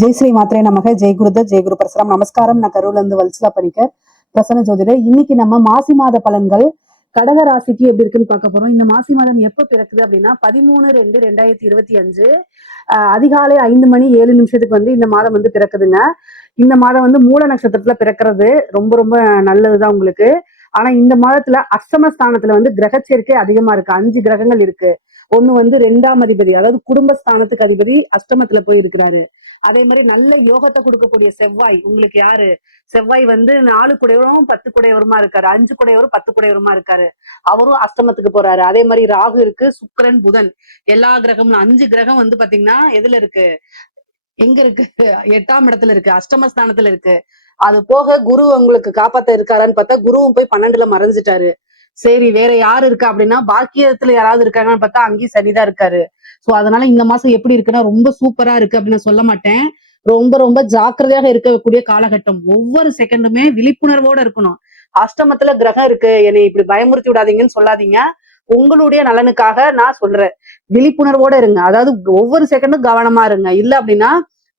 ஜெய் ஸ்ரீ மாத்திரை நமக ஜெய் குருதத் ஜெய் குரு பரசுராம். நமஸ்காரம். நான் கரூர்ல இருந்து வல்சலா பணிக்கர், பிரசன்ன ஜோதிடர். இன்னைக்கு நம்ம மாசி மாத பலன்கள் கடக ராசிக்கு எப்படி இருக்குன்னு பார்க்க போறோம். இந்த மாசி மாதம் எப்ப பிறக்குது அப்படின்னா 13/2/2025 அதிகாலை 5:07 இந்த மாதம் பிறக்குதுங்க. இந்த மாதம் மூல நட்சத்திரத்துல பிறக்கிறது ரொம்ப ரொம்ப நல்லதுதான் உங்களுக்கு. ஆனா இந்த மாதத்துல அஷ்டமஸ்தானத்துல கிரக சேர்க்கை அதிகமா இருக்கு. 5 கிரகங்கள் இருக்கு. ஒண்ணு 2ஆம் அதிபதி, அதாவது குடும்பஸ்தானத்துக்கு அதிபதி அஷ்டமத்துல போய் இருக்கிறாரு. அதே மாதிரி நல்ல யோகத்தை கொடுக்கக்கூடிய செவ்வாய் உங்களுக்கு யாரு? செவ்வாய் 4 குடையவரும் 10 குடையவருமா இருக்காரு. 5 குடையவரும் 10 குடையவருமா இருக்காரு. அவரும் அஷ்டமத்துக்கு போறாரு. அதே மாதிரி ராகு இருக்கு, சுக்கிரன், புதன், எல்லா கிரகமும் 5 கிரகம் பாத்தீங்கன்னா எதுல இருக்கு? எங்க இருக்கு? 8ஆம் இடத்துல இருக்கு, அஷ்டமஸ்தானத்துல இருக்கு. அது போக குரு உங்களுக்கு காப்பாத்த இருக்காரான்னு பார்த்தா குருவும் போய் 12ல மறைஞ்சிட்டாரு. சரி, வேற யாரு இருக்கா அப்படின்னா பாக்கியத்துல யாராவது இருக்காங்கன்னு பார்த்தா அங்கேயும் சனிதான் இருக்காரு. சோ அதனால இந்த மாசம் எப்படி இருக்குன்னா ரொம்ப சூப்பரா இருக்கு அப்படின்னு சொல்ல மாட்டேன். ரொம்ப ரொம்ப ஜாக்கிரதையாக இருக்கக்கூடிய காலகட்டம். ஒவ்வொரு செகண்டுமே விழிப்புணர்வோட இருக்கணும். அஷ்டமத்துல கிரகம் இருக்கு, என்னை இப்படி பயமுறுத்தி விடாதீங்கன்னு சொல்லாதீங்க. உங்களுடைய நலனுக்காக நான் சொல்றேன். விழிப்புணர்வோட இருங்க. அதாவது ஒவ்வொரு செகண்டும் கவனமா இருங்க. இல்ல அப்படின்னா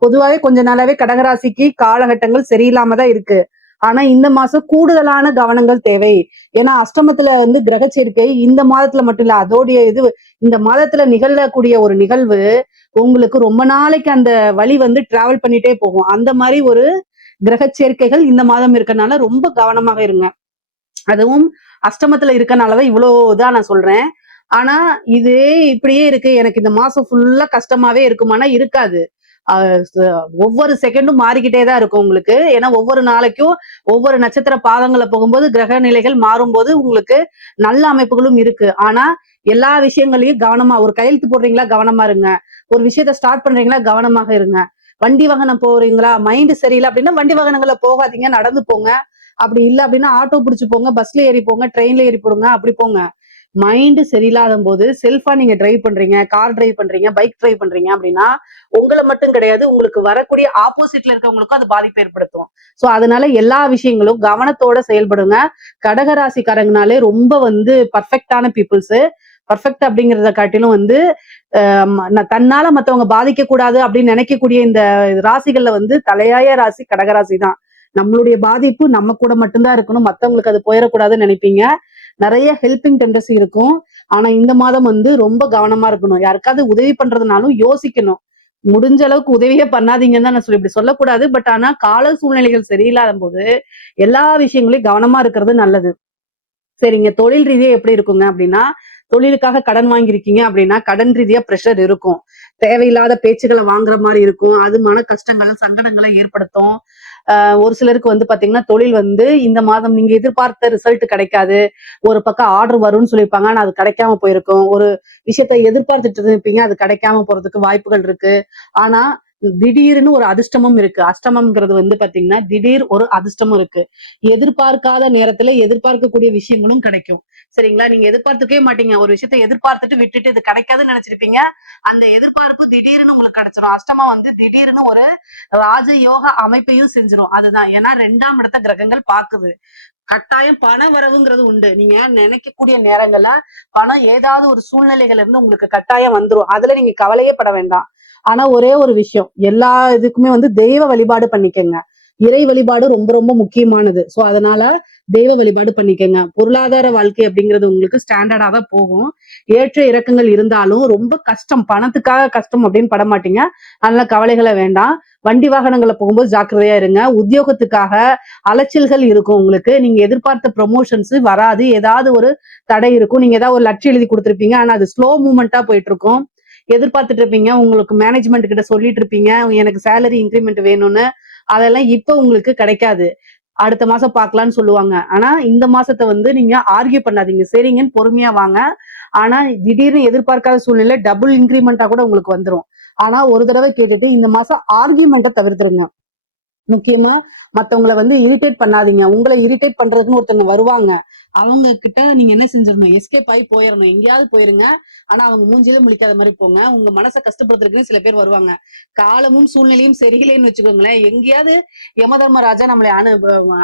பொதுவாவே கொஞ்ச நாளாவே கடகராசிக்கு காலகட்டங்கள் சரியில்லாம தான் இருக்கு. ஆனா இந்த மாசம் கூடுதலான கவனங்கள் தேவை. ஏன்னா அஷ்டமத்துல கிரக சேர்க்கை இந்த மாதத்துல மட்டும் இல்ல, அதோடைய இந்த மாதத்துல நிகழக்கூடிய ஒரு நிகழ்வு உங்களுக்கு ரொம்ப நாளைக்கு அந்த வழி டிராவல் பண்ணிட்டே போகும். அந்த மாதிரி ஒரு கிரக சேர்க்கைகள் இந்த மாதம் இருக்கனால ரொம்ப கவனமாக இருங்க. அதுவும் அஷ்டமத்துல இருக்கனாலதான் இவ்வளவுதான் நான் சொல்றேன். ஆனா இதே இப்படியே இருக்கு, எனக்கு இந்த மாசம் ஃபுல்லா கஷ்டமாவே இருக்குமானா இருக்காது. ஒவ்வொரு செகண்டும் மாறிக்கிட்டேதான் இருக்கும் உங்களுக்கு. ஏன்னா ஒவ்வொரு நாளைக்கும் ஒவ்வொரு நட்சத்திர பாதங்களை போகும்போது கிரக நிலைகள் மாறும்போது உங்களுக்கு நல்ல அமைப்புகளும் இருக்கு. ஆனா எல்லா விஷயங்களையும் கவனமா, ஒரு கையெழுத்து போடுறீங்களா கவனமா இருங்க. ஒரு விஷயத்த ஸ்டார்ட் பண்றீங்களா கவனமாக இருங்க. வண்டி வாகனம் போறீங்களா, மைண்ட் சரியில்லை அப்படின்னா வண்டி வாகனங்களை போகாதீங்க, நடந்து போங்க. அப்படி இல்லை அப்படின்னா ஆட்டோ பிடிச்சு போங்க, பஸ்ல ஏறி போங்க, ட்ரெயின்ல ஏறி போடுங்க, அப்படி போங்க. மைண்ட் சரியில்லாத போது செல்ஃபா நீங்க டிரைவ் பண்றீங்க, கார் டிரைவ் பண்றீங்க, பைக் டிரைவ் பண்றீங்க அப்படின்னா உங்களை மட்டும் கிடையாது, உங்களுக்கு வரக்கூடிய ஆப்போசிட்ல இருக்கவங்களுக்கும் அது பாதிப்பு ஏற்படுத்தும். சோ அதனால எல்லா விஷயங்களும் கவனத்தோட செயல்படுங்க. கடகராசிக்காரங்கனாலே ரொம்ப பர்ஃபெக்டான பீப்புள்ஸ். பர்ஃபெக்ட் அப்படிங்கிறத காட்டிலும் தன்னால மத்தவங்க பாதிக்க கூடாது அப்படின்னு நினைக்கக்கூடிய இந்த ராசிகள்ல தலையாய ராசி கடகராசி தான். நம்மளுடைய பாதிப்பு நம்ம கூட மட்டும்தான் இருக்கணும், மத்தவங்களுக்கு அது போயிடக்கூடாதுன்னு நினைப்பீங்க. நிறைய ஹெல்பிங் டெண்டன்சி இருக்கும். ஆனா இந்த மாதம் ரொம்ப கவனமா இருக்கணும். யாருக்காவது உதவி பண்றதுனாலும் யோசிக்கணும். முடிஞ்ச அளவுக்கு உதவியே பண்ணாதீங்கன்னு தான் நான் இப்படி சொல்லக்கூடாது. பட் ஆனா கால சூழ்நிலைகள் சரியில்லாத போது எல்லா விஷயங்களையும் கவனமா இருக்கிறது நல்லது. சரிங்க, தொழில் ரீதியா எப்படி இருக்குங்க அப்படின்னா, தொழிலுக்காக கடன் வாங்கியிருக்கீங்க அப்படின்னா கடன் ரீதியா பிரஷர் இருக்கும். தேவையில்லாத பேச்சுகளை வாங்குற மாதிரி இருக்கும். அது மன கஷ்டங்களை சங்கடங்களை ஏற்படுத்தும். ஒரு சிலருக்கு பாத்தீங்கன்னா தொழில் இந்த மாதம் நீங்க எதிர்பார்த்த ரிசல்ட் கிடைக்காது. ஒரு பக்கம் ஆர்டர் வரும்னு சொல்லியிருப்பாங்க, ஆனா அது கிடைக்காம போயிருக்கும். ஒரு விஷயத்த எதிர்பார்த்துட்டு இருப்பீங்க, அது கிடைக்காம போறதுக்கு வாய்ப்புகள் இருக்கு. ஆனா திடீர்னு ஒரு அதிர்ஷ்டமும் இருக்கு. அஷ்டமம்ங்கிறது பாத்தீங்கன்னா திடீர் ஒரு அதிர்ஷ்டமும் இருக்கு. எதிர்பார்க்காத நேரத்துல எதிர்பார்க்கக்கூடிய விஷயங்களும் கிடைக்கும். சரிங்களா, நீங்க எதிர்பார்த்துக்கவே மாட்டீங்க. ஒரு விஷயத்த எதிர்பார்த்துட்டு விட்டுட்டு இது கிடைக்காதுன்னு நினைச்சிருப்பீங்க. அந்த எதிர்பார்ப்பு திடீர்னு உங்களுக்கு கிடைச்சிடும். அஷ்டமம் திடீர்னு ஒரு ராஜயோக அமைப்பையும் செஞ்சிடும். அதுதான், ஏன்னா 2ஆம் இடத்த கிரகங்கள் பாக்குது. கட்டாயம் பண வரவுங்கிறது உண்டு. நீங்க நினைக்கக்கூடிய நேரங்கள்ல பணம் ஏதாவது ஒரு சூழ்நிலைகள் இருந்து உங்களுக்கு கட்டாயம் வந்துரும். அதுல நீங்க கவலையே பட வேண்டாம். ஆனா ஒரே ஒரு விஷயம், எல்லா இதுக்குமே தெய்வ வழிபாடு பண்ணிக்கங்க. இறை வழிபாடு ரொம்ப ரொம்ப முக்கியமானது. சோ அதனால தெய்வ வழிபாடு பண்ணிக்கங்க. பொருளாதார வாழ்க்கை அப்படிங்கிறது உங்களுக்கு ஸ்டாண்டர்டா தான் போகும். ஏற்ற இறக்கங்கள் இருந்தாலும் ரொம்ப கஷ்டம், பணத்துக்காக கஷ்டம் அப்படின்னு பட மாட்டீங்க. அதனால கவலைகளை வேண்டாம். வண்டி வாகனங்களை போகும்போது ஜாக்கிரதையா இருங்க. உத்தியோகத்துக்காக அலைச்சல்கள் இருக்கும் உங்களுக்கு. நீங்க எதிர்பார்த்த ப்ரொமோஷன்ஸ் வராது. ஏதாவது ஒரு தடை இருக்கும். நீங்க ஏதாவது ஒரு லட்சியம் எழுதி கொடுத்துருப்பீங்க, ஆனா அது ஸ்லோ மூவ்மெண்டா போயிட்டு இருக்கும். எதிர்பார்த்துட்டு இருப்பீங்க, உங்களுக்கு மேனேஜ்மெண்ட் கிட்ட சொல்லிட்டு இருப்பீங்க எனக்கு சேலரி இன்க்ரிமெண்ட் வேணும்னு. அதெல்லாம் இப்ப உங்களுக்கு கிடைக்காது. அடுத்த மாசம் பார்க்கலாம்னு சொல்லுவாங்க. ஆனா இந்த மாசத்தை நீங்க ஆர்கியூ பண்ணாதீங்க. சரிங்கன்னு பொறுமையா வாங்க. ஆனா திடீர்னு எதிர்பார்க்காத சூழ்நிலை டபுள் இன்க்ரிமெண்டா கூட உங்களுக்கு வந்துரும். ஆனா ஒரு தடவை கேட்டுட்டு இந்த மாசம் ஆர்கியூமெண்ட்டை தவிர்த்துருங்க. முக்கியமா மத்தவங்கள வந்து இரிட்டேட் பண்ணாதீங்க. உங்கள இரிட்டேட் பண்றதுக்குன்னு ஒருத்தவங்க வருவாங்க. அவங்க கிட்ட நீங்க என்ன செஞ்சிரணும், எஸ்கேப் ஆயி போயிரணும். எங்கேயாவது போயிருங்க. ஆனா அவங்க மூஞ்சிலே முழிக்காத மாரி போங்க. உங்க மனச கஷ்டப்படுத்துறதுக்குன்னு சில பேர் வருவாங்க. காலமும் சூழ்நிலையும் சரியில்லைன்னு வச்சுக்கோங்களேன், எங்கேயாவது யமதர்மராஜா நம்மளை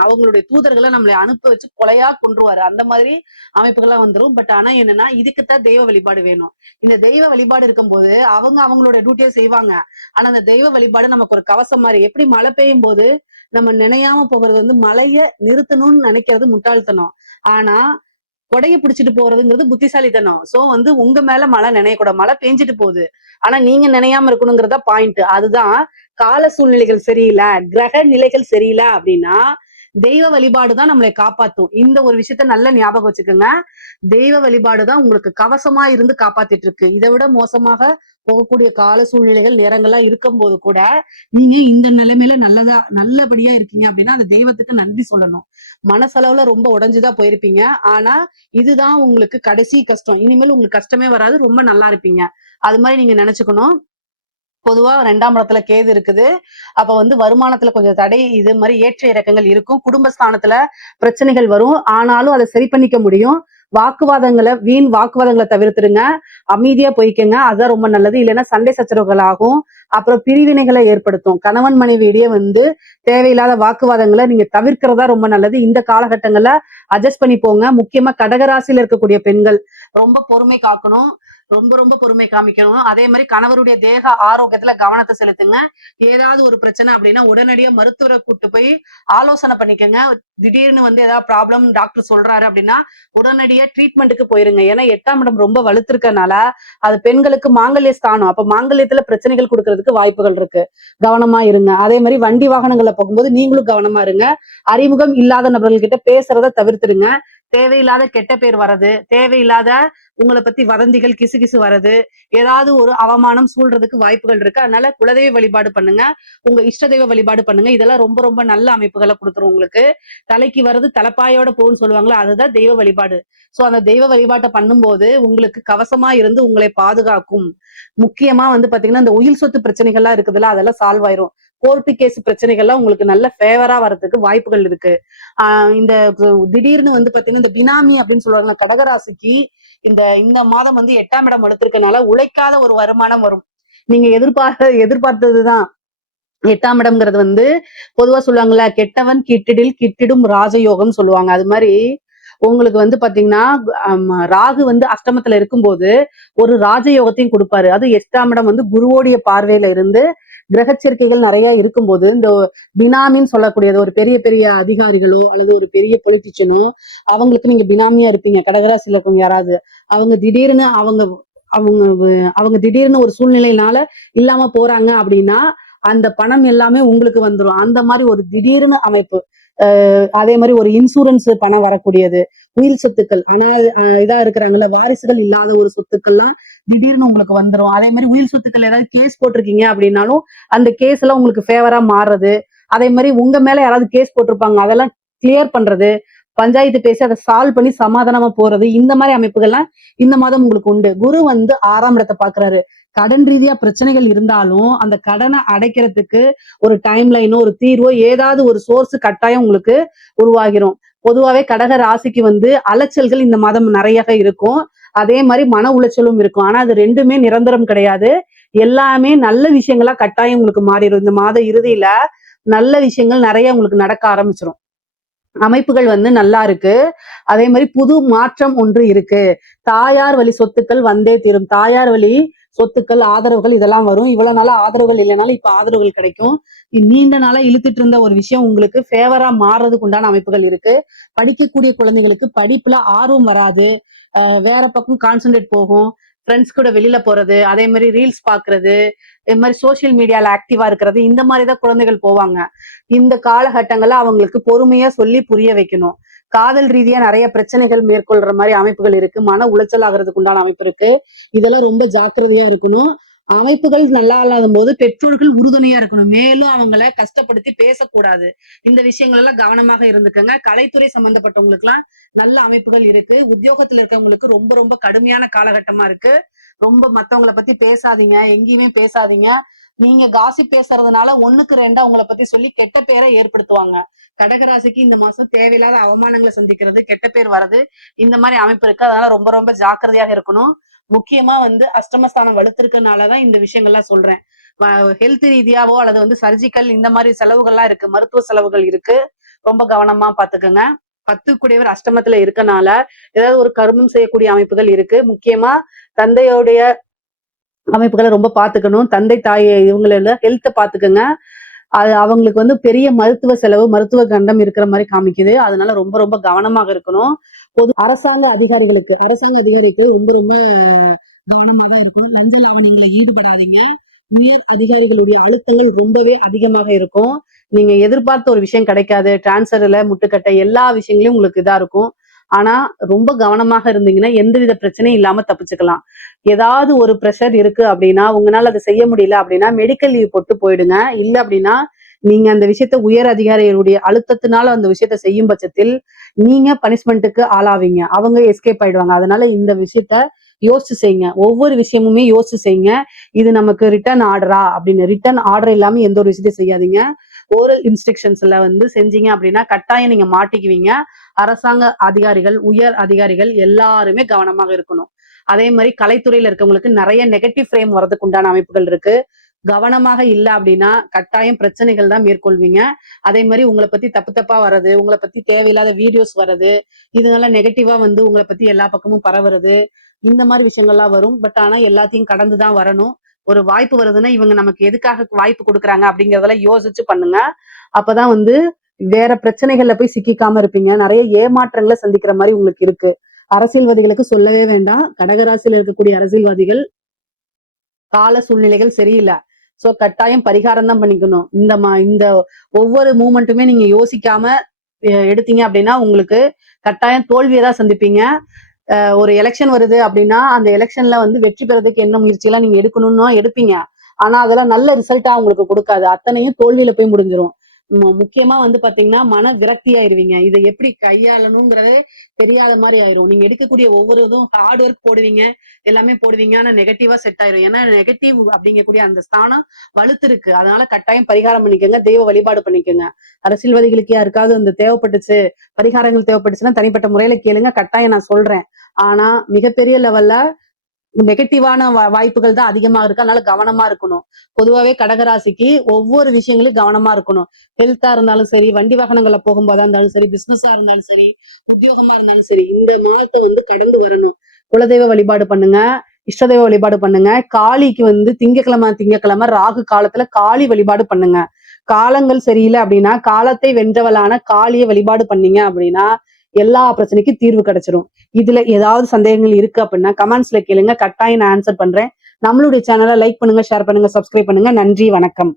அவங்களுடைய தூதர்கள நம்மளை அனுப்ப வச்சு கொலையா கொன்றுவாரு. அந்த மாதிரி அமைப்புகள்லாம் வந்துரும். பட் ஆனா என்னன்னா, இதுக்குத்தான் தெய்வ வழிபாடு வேணும். இந்த தெய்வ வழிபாடு இருக்கும்போது அவங்க அவங்களோட டியூட்டிய செய்வாங்க. ஆனா அந்த தெய்வ வழிபாடு நமக்கு ஒரு கவசம் மாதிரி. எப்படி மழை பெய்யும் போது நம்ம நினையாம போகிறது வந்து மழைய நிறுத்தணும்னு நினைக்கிறது முட்டாள்தனம். ஆனா கொடைய பிடிச்சிட்டு போறதுங்கிறது புத்திசாலித்தனம். சோ வந்து உங்க மேல மழை நினையக்கூடாது. மழை பெஞ்சிட்டு போகுது. ஆனா நீங்க நினையாம இருக்கணுங்கிறதா பாயிண்ட். அதுதான் கால சூழ்நிலைகள் சரியில்லை, கிரக நிலைகள் சரியில்லை அப்படின்னா தெய்வ வழிபாடு தான் நம்மளை காப்பாத்தும். இந்த ஒரு விஷயத்த நல்ல ஞாபகம் வச்சுக்கோங்க. தெய்வ வழிபாடு தான் உங்களுக்கு கவசமா இருந்து காப்பாத்திட்டு இருக்கு. இதை விட மோசமாக போகக்கூடிய கால சூழ்நிலைகள் நேரங்கள்லாம் இருக்கும் போது கூட நீங்க இந்த நிலைமையில நல்லபடியா இருக்கீங்க அப்படின்னா அந்த தெய்வத்துக்கு நன்றி சொல்லணும். மனசளவுல ரொம்ப உடைஞ்சுதான் போயிருப்பீங்க. ஆனா இதுதான் உங்களுக்கு கடைசி கஷ்டம். இனிமேல் உங்களுக்கு கஷ்டமே வராது. ரொம்ப நல்லா இருப்பீங்க. அது மாதிரி நீங்க நினைச்சுக்கணும். பொதுவா 2ஆம் இடத்துல கேது இருக்குது. அப்ப வந்து வருமானத்துல கொஞ்சம் தடை, இது மாதிரி ஏற்ற இறக்கங்கள் இருக்கும். குடும்பஸ்தானத்துல பிரச்சனைகள் வரும். ஆனாலும் அதை சரி பண்ணிக்க முடியும். வீண் வாக்குவாதங்களை தவிர்த்துருங்க. அமைதியா போய்க்கங்க. அதுதான் ரொம்ப நல்லது. இல்லைன்னா சண்டை சச்சரவுகள் ஆகும். அப்புறம் பிரிவினைகளை ஏற்படுத்தும். கணவன் மனைவியிடையே வந்து தேவையில்லாத வாக்குவாதங்களை நீங்க தவிர்க்கிறதா ரொம்ப நல்லது. இந்த காலகட்டங்கள்ல அட்ஜஸ்ட் பண்ணி போங்க. முக்கியமா கடகராசியில இருக்கக்கூடிய பெண்கள் ரொம்ப பொறுமை காக்கணும். ரொம்ப ரொம்ப பொறுமை காமிக்கணும். அதே மாதிரி கணவருடைய தேக ஆரோக்கியத்துல கவனத்தை செலுத்துங்க. ஏதாவது ஒரு பிரச்சனை அப்படின்னா உடனடியா மருத்துவரை கூட்டு போய் ஆலோசனை பண்ணிக்கங்க. திடீர்னு வந்து ஏதாவது ப்ராப்ளம் டாக்டர் சொல்றாரு அப்படின்னா உடனடியா ட்ரீட்மெண்ட்டுக்கு போயிருங்க. ஏன்னா 8ஆம் இடம் ரொம்ப வலுத்திருக்கனால அது பெண்களுக்கு மாங்கல்ய ஸ்தானம். அப்ப மாங்கல்யத்துல பிரச்சனைகள் கொடுக்கறதுக்கு வாய்ப்புகள் இருக்கு. கவனமா இருங்க. அதே மாதிரி வண்டி வாகனங்களை போகும்போது நீங்களும் கவனமா இருங்க. அறிமுகம் இல்லாத நபர்கள் கிட்ட பேசுறத தவிர்த்துடுங்க. தேவையில்லாத கெட்ட பேர் வர்றது, தேவையில்லாத உங்களை பத்தி வதந்திகள் கிசு வர்றது, ஏதாவது ஒரு அவமானம் சூழ்றதுக்கு வாய்ப்புகள் இருக்கு. அதனால குலதெய்வ வழிபாடு பண்ணுங்க. உங்க இஷ்ட தெய்வ வழிபாடு பண்ணுங்க. இதெல்லாம் ரொம்ப ரொம்ப நல்ல அமைப்புகளை கொடுத்துரும் உங்களுக்கு. தலைக்கு வர்றது தலைப்பாயோட போகும்னு சொல்லுவாங்களா, அதுதான் தெய்வ வழிபாடு. சோ அந்த தெய்வ வழிபாட்டை பண்ணும்போது உங்களுக்கு கவசமா இருந்து உங்களை பாதுகாக்கும். முக்கியமா வந்து பாத்தீங்கன்னா இந்த உயிர் சொத்து பிரச்சனைகள்லாம் இருக்குதுல்ல, அதெல்லாம் சால்வ் ஆயிரும். கோர்ட்டு கேஸ் பிரச்சனைகள்லாம் உங்களுக்கு நல்ல ஃபேவரா வர்றதுக்கு வாய்ப்புகள் இருக்கு. இந்த திடீர்னு வந்து பாத்தீங்கன்னா இந்த பினாமி அப்படின்னு சொல்லுவாங்க கடகராசிக்கு இந்த இந்த மாதம் வந்து 8ஆம் இடம் வலுத்திருக்கனால உழைக்காத ஒரு வருமானம் வரும். நீங்க எதிர்பார்த்ததுதான். 8ஆம் இடம்ங்கிறது வந்து பொதுவா சொல்லுவாங்கல்ல, கெட்டவன் கிட்டிடில் கிட்டிடும் ராஜயோகம் சொல்லுவாங்க. அது மாதிரி உங்களுக்கு வந்து பாத்தீங்கன்னா ராகு வந்து அஷ்டமத்துல இருக்கும்போது ஒரு ராஜயோகத்தையும் கொடுப்பாரு. அது 8ஆம் இடம் வந்து குருவோடைய பார்வையில இருந்து கிரகச்சேர்க்கைகள் நிறைய இருக்கும்போது இந்த பினாமின்னு சொல்லக்கூடியது ஒரு பெரிய பெரிய அதிகாரிகளோ அல்லது ஒரு பெரிய பொலிட்டிஷியனோ அவங்களுக்கு நீங்க பினாமியா இருப்பீங்க. கடகராசியில இருக்கவங்க யாராவது அவங்க திடீர்னு அவங்க அவங்க அவங்க திடீர்னு ஒரு சூழ்நிலையினால இல்லாம போறாங்க அப்படின்னா அந்த பணம் எல்லாமே உங்களுக்கு வந்துடும். அந்த மாதிரி ஒரு திடீர்னு அமைப்பு. அதே மாதிரி ஒரு இன்சூரன்ஸ் பணம் வரக்கூடியது, உயிர் சொத்துக்கள், ஆனா இதா இருக்கிறாங்கல்ல வாரிசுகள் இல்லாத ஒரு சொத்துக்கள்லாம் திடீர்னு உங்களுக்கு வந்துடும். அதே மாதிரி உயிர் சொத்துக்கள் ஏதாவது கேஸ் போட்டிருக்கீங்க அப்படின்னாலும் அந்த கேஸ் எல்லாம் உங்களுக்கு ஃபேவரா மாறுறது. அதே மாதிரி உங்க மேல யாராவது கேஸ் போட்டிருப்பாங்க, அதெல்லாம் கிளியர் பண்றது, பஞ்சாயத்து பேசி அதை சால்வ் பண்ணி சமாதானமா போறது, இந்த மாதிரி அமைப்புகள்லாம் இந்த மாதம் உங்களுக்கு உண்டு. குரு வந்து 6ஆம் இடத்தை பாக்குறாரு. கடன் ரீதியா பிரச்சனைகள் இருந்தாலும் அந்த கடனை அடைக்கிறதுக்கு ஒரு டைம் லைனோ ஒரு தீர்வோ ஏதாவது ஒரு சோர்ஸ் கட்டாயம் உங்களுக்கு உருவாகிரும். பொதுவாவே கடக ராசிக்கு வந்து அலைச்சல்கள் இந்த மாதம் நிறைய இருக்கும். அதே மாதிரி மன உளைச்சலும் இருக்கும். ஆனா அது ரெண்டுமே நிரந்தரம் கிடையாது. எல்லாமே நல்ல விஷயங்களா கட்டாயம் உங்களுக்கு மாறிடும். இந்த மாத இறுதியில நல்ல விஷயங்கள் நிறைய உங்களுக்கு நடக்க ஆரம்பிச்சிடும். அமைப்புகள் வந்து நல்லா இருக்கு. அதே மாதிரி புது மாற்றம் ஒன்று இருக்கு. தாயார் வழி சொத்துக்கள் வந்தே தீரும். தாயார் வழி சொத்துக்கள் ஆதரவுகள் இதெல்லாம் வரும். இவ்வளவு நாளா ஆதரவுகள் இல்லைனாலும் இப்ப ஆதரவுகள் கிடைக்கும். நீண்ட நாளா இழுத்துட்டு இருந்த ஒரு விஷயம் உங்களுக்கு ஃபேவரா மாறுறதுக்கு உண்டான அமைப்புகள் இருக்கு. படிக்கக்கூடிய குழந்தைகளுக்கு படிப்புல ஆர்வம் வராது. வேற பக்கம் கான்சென்ட்ரேட் போகும். ஃப்ரெண்ட்ஸ் கூட வெளியில போறது, அதே மாதிரி ரீல்ஸ் பாக்குறது, இது மாதிரி சோசியல் மீடியால ஆக்டிவா இருக்கிறது, இந்த மாதிரிதான் குழந்தைகள் போவாங்க. இந்த காலகட்டங்கள்ல அவங்களுக்கு பொறுமையா சொல்லி புரிய வைக்கணும். காதல் ரீதியா நிறைய பிரச்சனைகள் மேற்கொள்ற மாதிரி அமைப்புகள் இருக்கு. மன உளைச்சல் ஆகிறதுக்கு உண்டான அமைப்பு இருக்கு. இதெல்லாம் ரொம்ப ஜாக்கிரதையா இருக்கணும். அமைப்புகள் நல்லா இல்லாத போது பெற்றோர்கள் உறுதுணையா இருக்கணும். மேலும் அவங்கள கஷ்டப்படுத்தி பேசக்கூடாது. இந்த விஷயங்கள் எல்லாம் கவனமாக இருந்துக்கங்க. கலைத்துறை சம்பந்தப்பட்டவங்களுக்கு எல்லாம் நல்ல அமைப்புகள் இருக்கு. உத்தியோகத்துல இருக்கவங்களுக்கு ரொம்ப ரொம்ப கடுமையான காலகட்டமா இருக்கு. ரொம்ப மத்தவங்கள பத்தி பேசாதீங்க, எங்கேயுமே பேசாதீங்க. நீங்க காசிப் பேசுறதுனால 1க்கு 2 உங்களை பத்தி சொல்லி கெட்ட பேரை ஏற்படுத்துவாங்க. கடகராசிக்கு இந்த மாசம் தேவையில்லாத அவமானங்களை சந்திக்கிறது, கெட்ட பேர் வர்றது, இந்த மாதிரி அமைப்பு இருக்கு. அதனால ரொம்ப ரொம்ப ஜாக்கிரதையாக இருக்கணும். முக்கியமா அஷ்டமஸ்தானம் வலுத்திருக்கனாலதான் இந்த விஷயங்கள்லாம் சொல்றேன். ஹெல்த் ரீதியாவோ அல்லது சர்ஜிக்கல் இந்த மாதிரி செலவுகள்லாம் இருக்கு, மருத்துவ செலவுகள் இருக்கு. ரொம்ப கவனமா பாத்துக்கோங்க. 10 கூடியவர் அஷ்டமத்துல இருக்கனால ஏதாவது ஒரு கருமம் செய்யக்கூடிய அமைப்புகள் இருக்கு. முக்கியமா தந்தையோடைய அமைப்புகளை ரொம்ப பாத்துக்கணும். தந்தை தாய் இவங்களோட ஹெல்த்த பாத்துக்கோங்க. அது அவங்களுக்கு பெரிய மருத்துவ செலவு, மருத்துவ கண்டம் இருக்கிற மாதிரி காமிக்குது. அதனால ரொம்ப ரொம்ப கவனமாக இருக்கணும். அரசாங்க அதிகாரிகளுக்கு ரொம்ப ரொம்ப கவனமாக இருக்கணும். லஞ்ச லாவணியங்களை ஈடுபடாதீங்க. உயர் அதிகாரிகளுடைய அழுத்தங்கள் ரொம்பவே அதிகமாக இருக்கும். நீங்க எதிர்பார்த்த ஒரு விஷயம் கிடைக்காது. டிரான்ஸ்ஃபர்ல முட்டுக்கட்டை எல்லா விஷயங்களையும் உங்களுக்கு இதா இருக்கும். ஆனா ரொம்ப கவனமாக இருந்தீங்கன்னா எந்தவித பிரச்சனையும் இல்லாம தப்பிச்சுக்கலாம். ஏதாவது ஒரு ப்ரெஷர் இருக்கு அப்படின்னா, உங்களால அதை செய்ய முடியல அப்படின்னா மெடிக்கல் லீவ் போட்டு போயிடுங்க. இல்ல அப்படின்னா நீங்க அந்த விஷயத்த உயர் அதிகாரிகளுடைய அழுத்தத்தினால அந்த விஷயத்த செய்யும் பட்சத்தில் நீங்க பனிஷ்மெண்ட்டுக்கு ஆளாவீங்க. அவங்க எஸ்கேப் ஆயிடுவாங்க. அதனால இந்த விஷயத்த யோசிச்சு செய்யுங்க. ஒவ்வொரு விஷயமுமே யோசிச்சு செய்யுங்க. இது நமக்கு ரிட்டர்ன் ஆர்டரா அப்படின்னு ரிட்டர்ன் ஆர்டர் இல்லாம எந்த ஒரு விஷயத்தையும் செய்யாதீங்க. ஓரல் இன்ஸ்ட்ரக்ஷன்ஸ்ல செஞ்சீங்க அப்படின்னா கட்டாயம் நீங்க மாட்டிக்குவீங்க. அரசாங்க அதிகாரிகள், உயர் அதிகாரிகள் எல்லாருமே கவனமாக இருக்கணும். அதே மாதிரி கலைத்துறையில இருக்கவங்களுக்கு நிறைய நெகட்டிவ் ஃப்ரேம் வரதுக்கு உண்டான அமைப்புகள் இருக்கு. கவனமாக இல்ல அப்படின்னா கட்டாயம் பிரச்சனைகள் தான் மேற்கொள்வீங்க. அதே மாதிரி உங்களை பத்தி தப்பு தப்பா வர்றது, உங்களை பத்தி தேவையில்லாத வீடியோஸ் வர்றது, இதனால நெகட்டிவா உங்களை பத்தி எல்லா பக்கமும் பரவுறது, இந்த மாதிரி விஷயங்கள்லாம் வரும். பட் ஆனா எல்லாத்தையும் கடந்துதான் வரணும். ஒரு வாய்ப்பு வருதுன்னா இவங்க நமக்கு எதுக்காக வாய்ப்பு கொடுக்குறாங்க அப்படிங்கறதெல்லாம் யோசிச்சு பண்ணுங்க. அப்பதான் வேற பிரச்சனைகள்ல போய் சிக்கிக்காம இருப்பீங்க. நிறைய ஏமாற்றங்களை சந்திக்கிற மாதிரி உங்களுக்கு இருக்கு. அரசியல்வாதிகளுக்கு சொல்லவே வேண்டாம். கடகராசியில இருக்கக்கூடிய அரசியல்வாதிகள் கால சூழ்நிலைகள் சரியில்லை. சோ கட்டாயம் பரிகாரம் தான் பண்ணிக்கணும். இந்த ஒவ்வொரு மூமெண்ட்டுமே நீங்க யோசிக்காம எடுத்தீங்க அப்படின்னா உங்களுக்கு கட்டாயம் தோல்வியை தான் சந்திப்பீங்க. ஒரு எலெக்ஷன் வருது அப்படின்னா அந்த எலெக்ஷன்ல வெற்றி பெறதுக்கு என்ன முயற்சி எல்லாம் நீங்க எடுக்கணும்னா எடுப்பீங்க. ஆனா அதெல்லாம் நல்ல ரிசல்ட்டா உங்களுக்கு கொடுக்காது. அத்தனையும் தோல்வியில போய் முடிஞ்சிரும். முக்கியமா பாத்தீங்கன்னா மன விரக்தி ஆயிருவீங்க. இதை எப்படி கையாளணுங்கிறதே தெரியாத மாதிரி ஆயிரும். நீங்க எடுக்கக்கூடிய ஒவ்வொரு இதுவும் ஹார்ட் ஒர்க் போடுவீங்க, எல்லாமே போடுவீங்க. ஆனா நெகட்டிவா செட் ஆயிரும். ஏன்னா நெகட்டிவ் அப்படிங்கக்கூடிய அந்த ஸ்தானம் வலுத்து இருக்கு. அதனால கட்டாயம் பரிகாரம் பண்ணிக்கோங்க, தெய்வ வழிபாடு பண்ணிக்கோங்க. அரசியல்வாதிகளுக்கு யாருக்காவது தேவைப்பட்டுச்சு, பரிகாரங்கள் தேவைப்பட்டுச்சுன்னா தனிப்பட்ட முறையில கேளுங்க, கட்டாயம் நான் சொல்றேன். ஆனா மிகப்பெரிய லெவல்ல நெகட்டிவான வாய்ப்புகள் தான் அதிகமா இருக்கு. அதனால கவனமா இருக்கணும். பொதுவாவே கடகராசிக்கு ஒவ்வொரு விஷயங்களும் கவனமா இருக்கணும். ஹெல்த்தா இருந்தாலும் சரி, வண்டி வாகனங்கள்ல போகும்போதா இருந்தாலும் சரி, பிசினஸா இருந்தாலும் சரி, உத்தியோகமா இருந்தாலும் சரி, இந்த மாதத்தை கடந்து வரணும். குலதெய்வ வழிபாடு பண்ணுங்க, இஷ்டதெய்வ வழிபாடு பண்ணுங்க. காளிக்கு திங்கக்கிழமை ராகு காலத்துல காளி வழிபாடு பண்ணுங்க. காலங்கள் சரியில்லை அப்படின்னா காலத்தை வென்றவளான காளியை வழிபாடு பண்ணீங்க அப்படின்னா எல்லா பிரச்சனைக்கும் தீர்வு கிடைச்சிரும். இதுல ஏதாவது சந்தேகங்கள் இருக்கு அப்படின்னா கமெண்ட்ஸ்ல கேளுங்க, கட்டாயம் நான் ஆன்சர் பண்றேன். நம்மளுடைய சேனலை லைக் பண்ணுங்க, ஷேர் பண்ணுங்க, சப்ஸ்கிரைப் பண்ணுங்க. நன்றி, வணக்கம்.